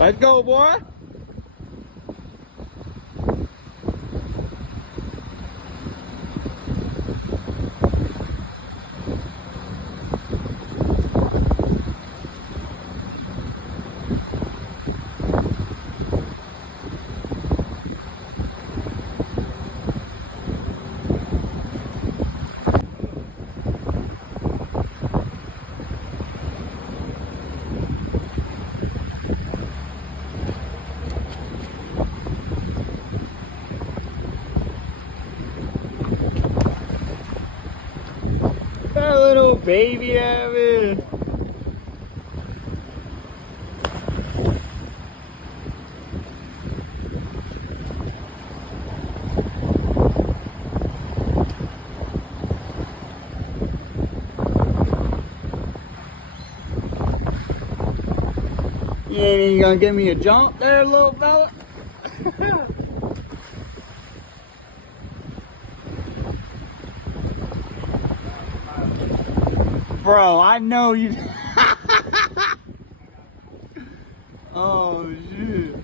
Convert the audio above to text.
Let's go, boy. That little baby Evan. You ain't even gonna give me a jump there, little fella? Bro, I know you. Oh, shit.